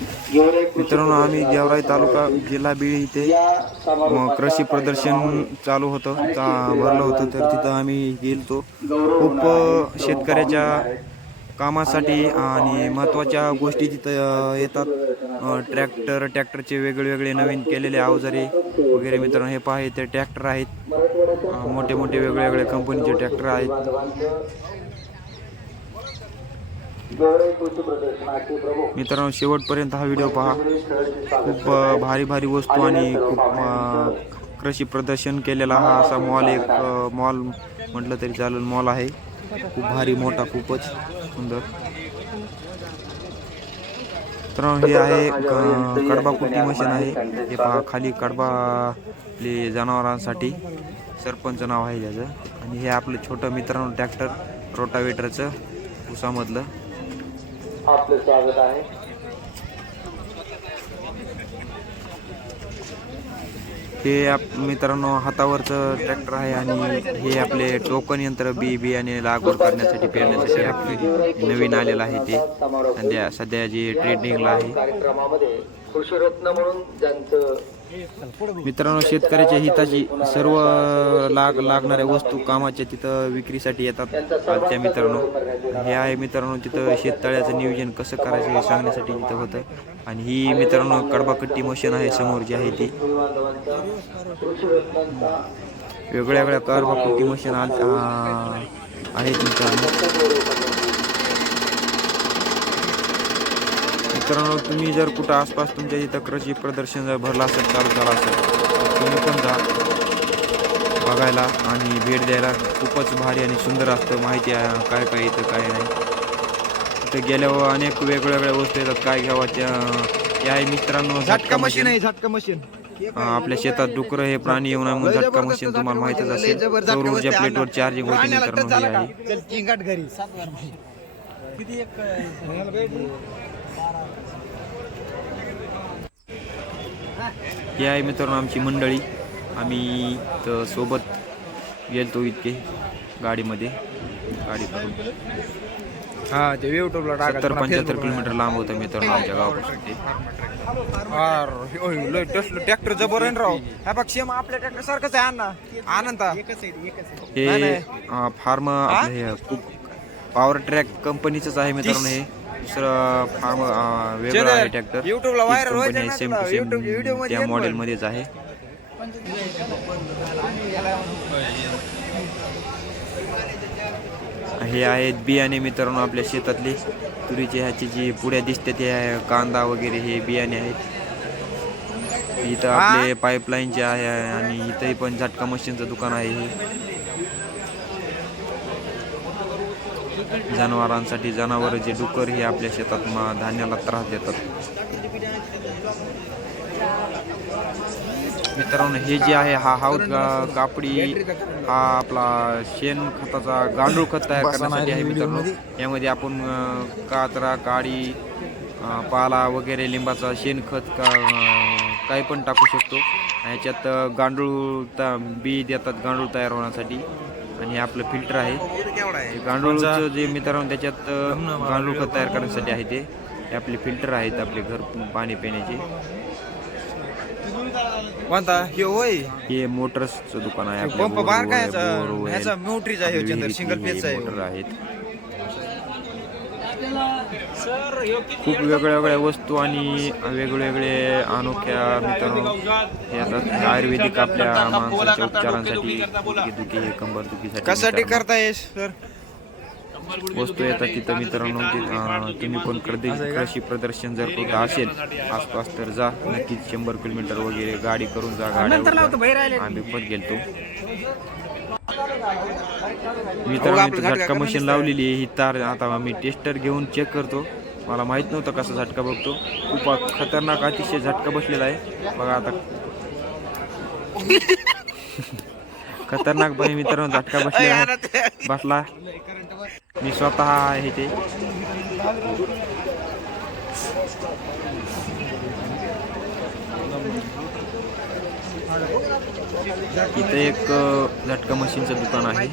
मित्रांनो आम्ही गेवराई तालुका जिल्हा बीड इथे कृषी प्रदर्शन चालू होतं चा- भरलं होतं तर तिथं आम्ही गेलतो. खूप शेतकऱ्याच्या कामासाठी आणि महत्त्वाच्या गोष्टी तिथं येतात. ट्रॅक्टर ट्रॅक्टरचे वेगळेवेगळे नवीन केलेले अवजारे वगैरे मित्रांनो हे पहा ते ट्रॅक्टर आहेत. मोठे मोठे वेगळ्या वेगळ्या कंपनीचे ट्रॅक्टर आहेत. मित्रांनो शेवटपर्यंत हा व्हिडिओ पहा. खूप भारी भारी वस्तू आणि खूप कृषी प्रदर्शन केलेला हा असा मॉल एक मॉल म्हटलं तरी चालेल मॉल आहे. खूप भारी मोठा खूपच सुंदर. तर हे आहे कडबा कुट्टी मशीन आहे. हे पहा खाली कडबा आपले जनावरांसाठी सरपंच नाव आहे त्याचं. आणि हे आपलं छोटं मित्रांनो ट्रॅक्टर रोटावेटरचं उसामधलं. आपलं स्वागत आहे. हे आप मित्रांनो हातावरचं ट्रॅक्टर आहे आणि हे आपले टोकन यंत्र बी बियाणे लागवड करण्यासाठी पेरण्यासाठी आपले नवीन आलेलं आहे ते. सध्या सध्या जे ट्रेंडिंगला आहे. कार्यक्रमामध्ये कृषीरत्न म्हणून ज्यांचं मित्रांनो शेतकऱ्याच्या हिताची सर्व लाग लागणाऱ्या वस्तू कामाच्या तिथं विक्रीसाठी येतात आजच्या मित्रांनो. हे आहे मित्रांनो तिथं शेततळ्याचं नियोजन कसं करायचं हे सांगण्यासाठी तिथं होतं. आणि ही मित्रांनो कडबाकट्टी मशीन आहे समोर जी आहे ती. वेगळ्या वेगळ्या कडबाकट्टी मशीन आ- आहेत मित्रांनो. मित्रांनो तुम्ही जर कुठं आसपास तुमच्या इथं कृषी प्रदर्शन जर भरलं असेल चालू झालं असेल तुम्ही पण जा. बघायला आणि भेट द्यायला. खूपच भारी आणि सुंदर असतं. माहिती आहे काय काय येतं काय नाही. तिथं गेल्यावर अनेक वेगवेगळ्या वस्तू येतात. काय घ्यावं त्या आहे मित्रांनो झटका मशीन. आहे झटका मशीन. आपल्या शेतात डुकर हे प्राणी येऊन म्हणून झटका मशीन तुम्हाला माहितच असेल. सौर ऊर्जा प्लेटवर चार्जिंग होते मित्रांनो हे आहे चल चिंगाट घरी ही आहे मित्रांनो आमची मंडळी. आम्ही तर सोबत गेलतो इतके गाडीमध्ये. गाडी करून. हा ते युट्यूबला टाका सत्तर पंच्याहत्तर किलोमीटर लांब होतं मित्रांनो आमच्या गावापासून ते. ट्रॅक्टर जबर आहे ना राव. हा बघ सेम आपल्या ट्रॅक्टर सारखंच आहे अण्णा. आनंद हे फार्म आपलं हे खूप पॉवर ट्रॅक कंपनीचंच आहे मित्रांनो हे. दुसरं फार्म वेगळं आहे ट्रॅक्टर YouTube ला viral व्हायचं ना सेम. टू सेम त्या येत मॉडेल पण. मध्येच आहे. हे आहेत बियाणे मित्रांनो आपल्या शेतातले. तुरीचे ह्याची जी पुढ्या दिसते ते आहे कांदा वगैरे हे बियाणे आहेत. इथं आपले पाईपलाईनचे आहे आणि इथंही पण झटका मशीनचं दुकान आहे हे. जनावरांसाठी जनावर जे डुकर हे आपल्या शेतात मा धान्याला त्रास देतात. मित्रांनो हे जे आहे हा हाऊस गा- कापडी हा आपला शेण खताचा गांडूळ खत तयार करण्यासाठी आहे मित्रांनो. यामध्ये आपण काडी अं, पाला वगैरे लिंबाचा शेणखत का काही पण टाकू शकतो. ह्याच्यात गांडूळ त बी देतात गांडूळ तयार होण्यासाठी. आणि हे आपलं फिल्टर आहे. गांडूळचं जे मित्रांनो त्याच्यात गांडूळ खत तयार करण्यासाठी आहे ते. आपले फिल्टर आहेत आपले घर पाणी पिण्याचे. कोणता? हे होय? हे मोटर्सचं दुकान आहे पंप बोर- काय आहे सिंगल हे आहे. मोटर आहेत. खूप वेगळ्या वेगळ्या वस्तू आणि वेगवेगळे अनोख्या मित्रांनो. हे आता आयुर्वेदिक आपल्या माणसाच्या उपचारांसाठी दुखी हे कंबर दुखीसाठी कशासाठी मित्रांनो. करताय सर? वस्तू येतात तिथं मित्रांनो तुम्ही पण कृषी कृषी प्रदर्शन जर कुठं असेल आसपास तर जा. नक्कीच शंभर किलोमीटर वगैरे गाडी करून जा गाड्या आम्ही पण गेलतो. मित्रांनो इथं झटका मशीन लावलेली आहे. ही तार आता आम्ही टेस्टर घेऊन चेक करतो. मला माहीत नव्हतं कसा झटका बघतो. खूप खतरनाक अतिशय झटका बसलेला आहे. बघा आता. खतरनाक बाई मित्रांनो झटका बसलेला आहे. बसला. मी स्वतः आहे ते. इथं एक झटका मशीनचं दुकान आहे.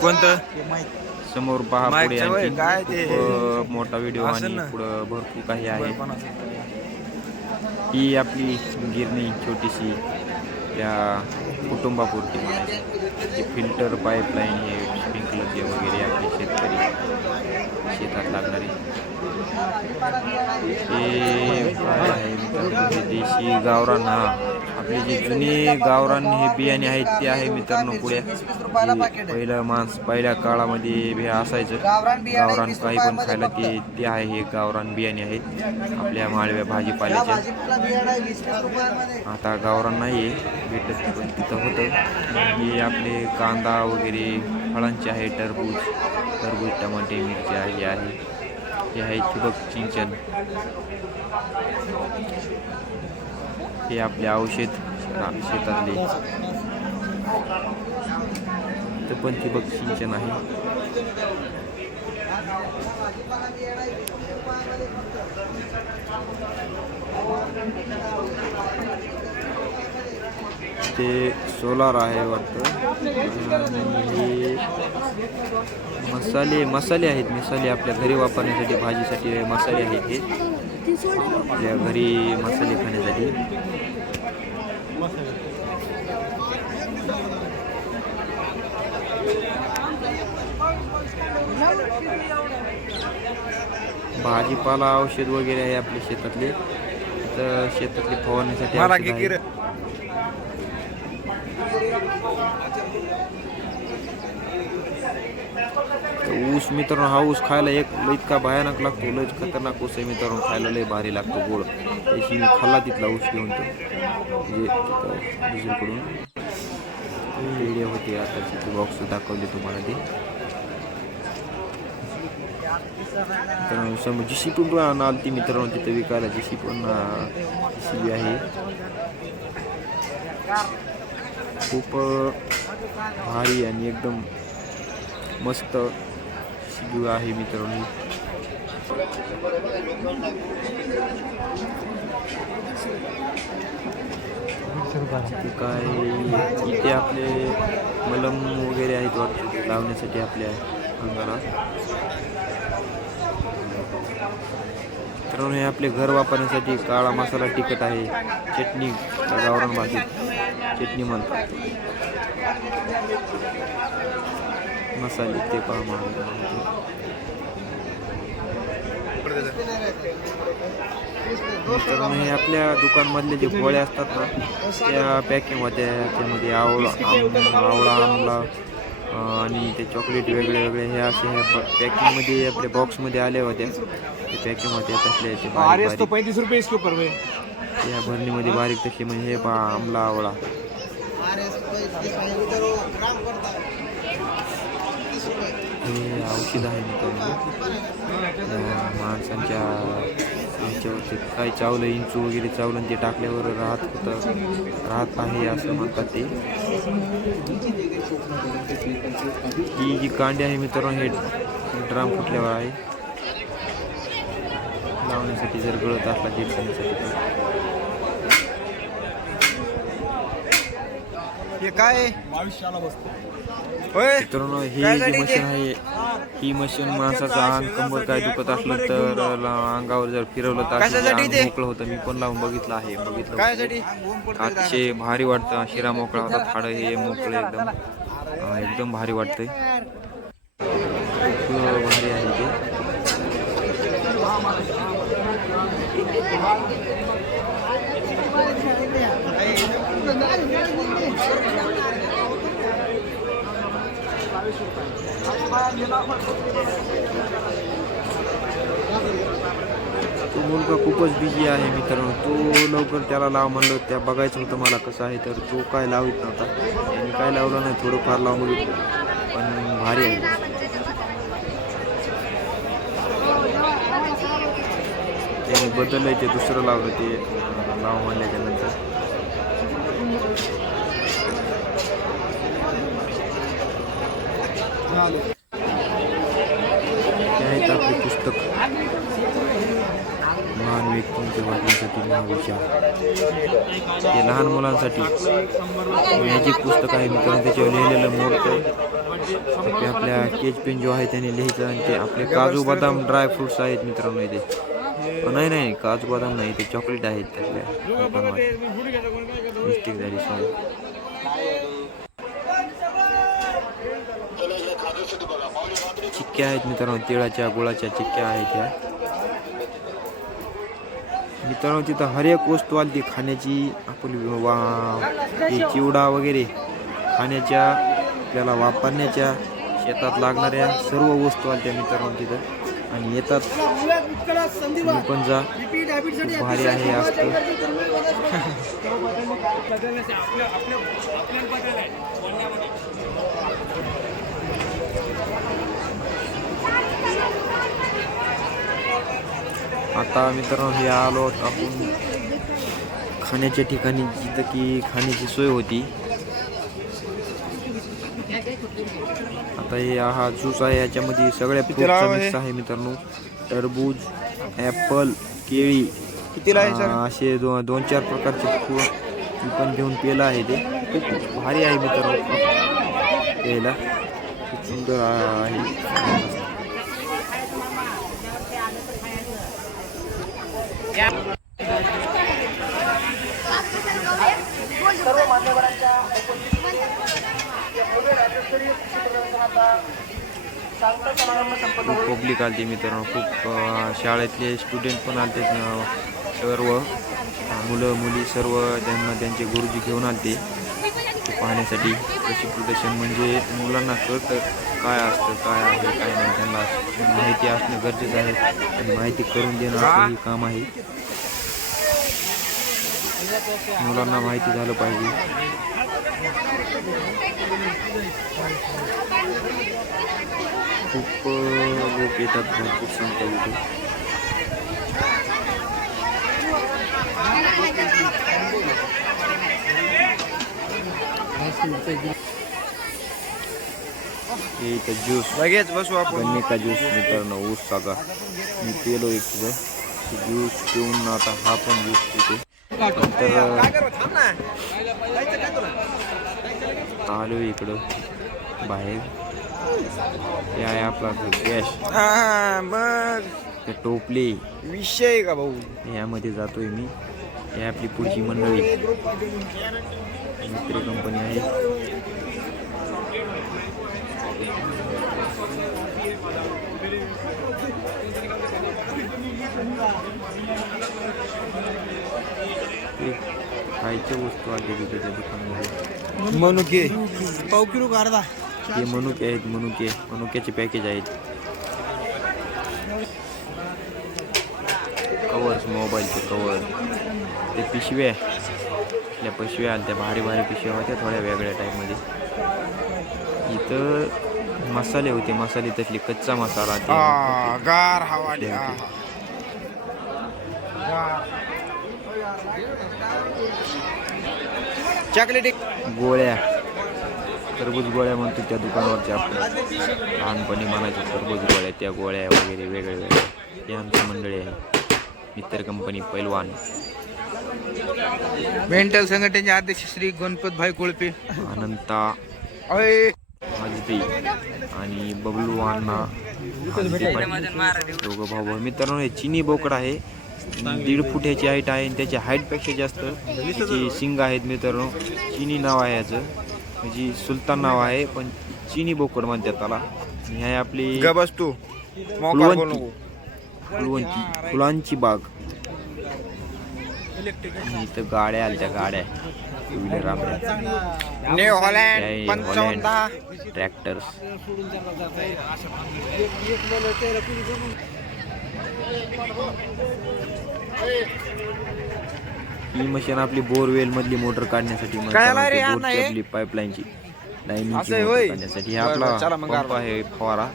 कोणतं? समोर पहा पुढे आणखी. मोठा व्हिडिओ आणि. पुढं भरपूर काही आहे. ही आपली गिरणी छोटीशी त्या कुटुंबापुरती जे फिल्टर पाईपलाईन हे स्प्रिंकलरचे वगैरे आपले शेतकरी शेतात लागणारे. हे काय आहे? देशी गावरान हा. आपले जे जुने गावरान हे बियाणे आहेत ते आहे मित्रांनो पुढे. पहिलं माणस पहिल्या काळामध्ये हे असायचं. गावरान काही पण खायला ते ते आहे हे गावरान बियाणे आहेत. आपल्या माळव्या भाजीपाल्याच्या आता गावरान नाही आहे भेटत पण तिथं होतं. हे आपले कांदा वगैरे फळांचे आहे टरबूज. टरबूज टमाटे मिरच्या हे आहे. हे आहे ठिबक सिंचन. हे आपले औषध शेतातले. ते पण ठिबक सिंचन आहे. ते सोलार आहे वाटतं. आणि हे मसाले मसाले आहेत. मसाले आपल्या घरी वापरण्यासाठी भाजीसाठी मसाले आहेत हे. आपल्या घरी मसाले खाण्यासाठी. भाजीपाला औषध वगैरे आहे आपल्या शेतातले. तर शेतातले फवारण्यासाठी तर ऊस मित्रांनो हा ऊस खायला एक इतका भयानक लागतो लय खतरनाक ऊस आहे मित्रांनो खायला लय भारी लागतो गोड त्याशी मी खाल्ला तिथला ऊस घेऊन तो म्हणजे तिथं दुसरीकडून व्हिडिओ होती आता तिथे बॉक्स दाखवले तुम्हाला ते तर समोर जिशी पण आली ती मित्रांनो तिथे विकायला जिशी पण सी आहे खूप भारी आणि एकदम मस्त शिजू आहे मित्रांनो. काय इथे आपले मलम वगैरे आहेत वाटतं लावण्यासाठी आपल्या अंगाला. मित्रांनो हे आपले घर वापरण्यासाठी काळा मसाला तिखट आहे. चटणी त्या गावरान चटणी म्हणतात. मसाले ते पहा हे आपल्या दुकानमधले जे फळे असतात ना त्या पॅकिंग होत्या त्यामध्ये आवळा आवळा आमला आणि ते चॉकलेट वेगळे वेगळे हे असे ह्या पॅकिंगमध्ये आपल्या बॉक्समध्ये आले होत्या ते पॅकिंग होत्या तसले ते बारीक पैंतीस रुपये इसके ऊपर में या भरणीमध्ये बारीक तसे म्हणजे हे पहा आमला आवळा. हे औषध आहे मित्रांनो माणसांच्या आमच्यावरती काही चावलं इंचू वगैरे चावलं ते टाकल्यावर राहत होतं. राहत आहे असं म्हणतात ते. ही जी कांडी आहे मित्रांनो हे ड्राम फुटल्यावर आहे. लावण्यासाठी जर गळत असला दीड हे काय? मित्रांनो ही जी मशीन? आहे ही मशीन माणसाचं अंग कंबर काय दुखत असलं तर ला- अंगावर जर फिरवलं तर? मोकळं होतं. मी पण लावून बघितलं आहे बघितलं अतिशय भारी वाटतं शिरा मोकळा होता हाडं हे मोकळं एकदम. एकदम भारी वाटतंय. खूप भारी आहे ते. तो मुलगा खूपच बिझी आहे मित्रांनो. तो लवकर त्याला लाव म्हणलं त्या बघायचं होतं मला कसं आहे तर तो काय लावित नव्हता. यांनी काय लावलं नाही थोडंफार लावून बघितलं पण भारी आहे. त्याने बदललं ते दुसरं लावलं ते लाव म्हणल्याच्या नंतर. झालं आहेत आपले पुस्तक महान व्यक्तींचे वाचण्यासाठी ते लहान मुलांसाठी याची पुस्तक आहे मित्रांनो त्याच्यावर लिहिलेलं मूर्त आहे ते आपल्या केच पेन जो आहे त्याने लिहायचं आणि ते आपले काजू बदाम ड्राय फ्रुट्स आहेत मित्रांनो इथे. नाही नाही काजू बदाम नाही ते चॉकलेट आहेत त्यातल्या. दुकानामध्ये. मिस्टेक झाली सॉरी चिक्क्या आहेत मित्रांनो तिळाच्या गुळाच्या चिक्क्या आहेत ह्या. मित्रांनो तिथं हर एक वस्तू आली ती खाण्याची आपली वा हे चिवडा वगैरे खाण्याच्या आपल्याला वापरण्याच्या शेतात लागणाऱ्या सर्व वस्तू आल्या त्या मित्रांनो तिथं. आणि येतात. पण जा. खूप भारी आहे असतं. आता मित्रांनो हे आलो आपण खाण्याच्या ठिकाणी जिथं की खाण्याची सोय होती. आता हे हा ज्यूस आहे याच्यामध्ये सगळ्या फ्रूटचा नाव आहे? मिक्स आहे मित्रांनो. टरबूज ॲपल केळी असे दो दोन चार प्रकारचे फ्रूट पण घेऊन पेलं आहे ते. खूप भारी आहे मित्रांनो. प्यायला. खूप सुंदर आहे. खूप पब्लिक आलते मित्रांनो खूप शाळेतले स्टुडंट पण आलते सर्व मुलं मुली सर्व त्यांना त्यांचे गुरुजी घेऊन आलते. पाहण्यासाठी कृषी प्रदर्शन म्हणजे मुलांना कळतं काय असतं काय आहे काय नाही. त्यांना माहिती असणं गरजेचं आहे आणि माहिती करून देणं हे काम आहे. मुलांना माहिती झालं पाहिजे. खूप लोक येतात भरपूर संख्या इथं ज्यूस लगेच बसू आपण गन्ने का ज्यूस मित्रांनो ऊसाचा मी पेलो एक तिथं ज्यूस पिऊन आता हा पण ज्यूस पिते तुला आलो इकडं बाहेर आहे आपला गॅस हा ते टोपले विषय का भाऊ यामध्ये जातोय मी ही आपली पुढची मंडळी मित्र कंपनी आहे. खायच्या वस्तू आल्या तिथे त्या दुकानामध्ये. मनुके. पाव किलो अर्धा? हे मनुके आहेत मनुके. मनुक्याचे पॅकेज आहेत. कवर्स मोबाईलचे कवर ते पिशव्या त्या पिशव्या आल्या त्या भारी भारी पिशव्या होत्या थोड्या वेगळ्या टाईपमध्ये. इथं मसाले होते मसाले त्यातले कच्चा मसाला ते. गार हवा. चॉकलेटी. गोळ्या. टरबूज गोळ्या म्हणतो त्या दुकानावरच्या आपण. लहानपणी म्हणायचो टरबूज गोळ्या त्या गोळ्या वगैरे वेगळ्या वेगळ्या. हे आमची मंडळी आहे. मित्र कंपनी पैलवान. मेंटल संघटनेचे अध्यक्ष श्री गणपत भाई कोळपे. अनंता. अय. आणि बबलू अण्णा. दोघं भाऊ भाऊ. मित्रांनो हे चिनी बोकड आहे. दीड फुटाची हाईट आहे आणि त्याची हाईटपेक्षा जास्त. त्याची शिंग आहेत मित्रांनो. चिनी नाव आहे याचं. म्हणजे सुलतान नाव आहे पण चिनी बोकड म्हणतात त्याला. आणि हे आपली ग बस तू. मोकार बोलू फुलवंती. नको फुलवंती. फुलांची बाग. इथं गाड्या आल्या त्या गाड्या. टू व्हीलर आपल्या न्यू हॉलँड हॉलँड ट्रॅक्टर्स ही मशीन आपली बोरवेल मधली मोटर काढण्यासाठी? आपली पाईपलाईनची होय? काढण्यासाठी. आपला पंप. आहे फवारा.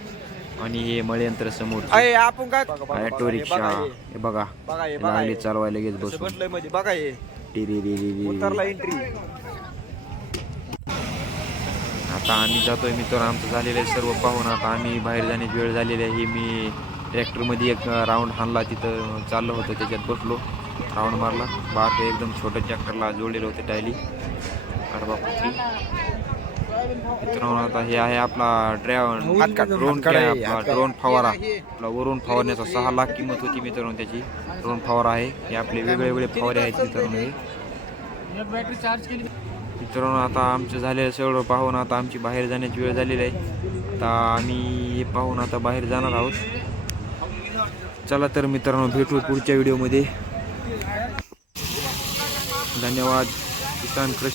आणि हे मळयंत्र समोर. आपण काय ऑटो रिक्षा. हे. बघा. बघा हे, हे बघा लागले हे. चालवायला लगेच कसं बसून. बसलंयमध्ये बघा हे. टिरिरिरिरि. उतरला एंट्री आता आम्ही जातोय मित्र आमचं झालेलं आहे सर्व पाहून. आता आम्ही बाहेर जाण्याची वेळ झालेली आहे. मी ट्रॅक्टरमध्ये एक राऊंड हाणला तिथं चाललं होतं त्याच्यात बसलो. राऊंड मारला. बार एकदम छोट्या ट्रॅक्टरला जोडलेलं होते टायली. अडबा कुठली मित्रांनो आता हे आहे आपला ड्रॅगन हातकाट- ड्रोन आपला. ड्रोन फवारा. आपला वरून फवारण्याचा सहा लाख किंमत होती मित्रांनो त्याची. ड्रोन फवारा आहे. हे आपले वेगळे वेगळे फवारे आहेत मित्रांनो हे. मित्रांनो आता आमचं झालेलं सगळं पाहून आता आमची बाहेर जाण्याची वेळ झालेली आहे. आता आम्ही हे पाहून आता बाहेर जाणार आहोत. चला तर मित्रांनो भेटू पुढच्या व्हिडिओमध्ये धन्यवाद. किसान कृषी